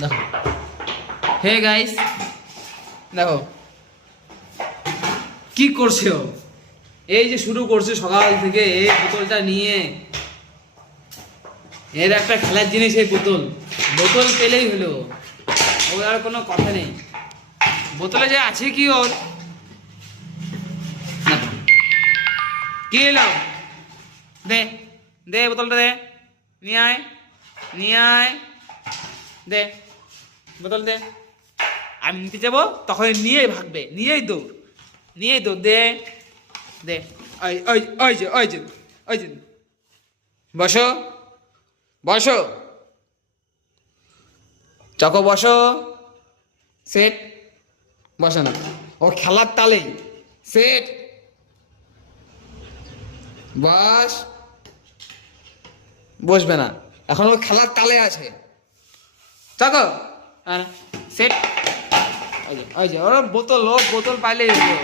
দেখো, hey guys, দেখো কি করছে ও। এই যে শুরু করছে সকাল থেকে এই বোতলটা নিয়ে। এর একটা খেলার জিনিস এই বোতল, বোতল পেলেই হলো, ওর আর কোনো কথা নেই। বোতলে যে আছে কি ওর, দেখো কি এলো, দে দে বোতলটা দে, নিয়ে আয় নিয়ে আয়, দে বোতল দে। আমি নিতে যাবো তখন নিয়েই ভাগবে, নিয়েই দৌড়, নিয়েই দৌড়, দে দে। ওই ওই ওই যে ওই যে ওই যে, বসো বসো, চকো বসো, সেট, বসো না, ও খেলার তালেই সেট, বস, বসবে না, এখন ও খেলার তালে আছে, চকো, সেট। ওই যে ওই যে ওর বোতল, ও বোতল পাইলেই হলো।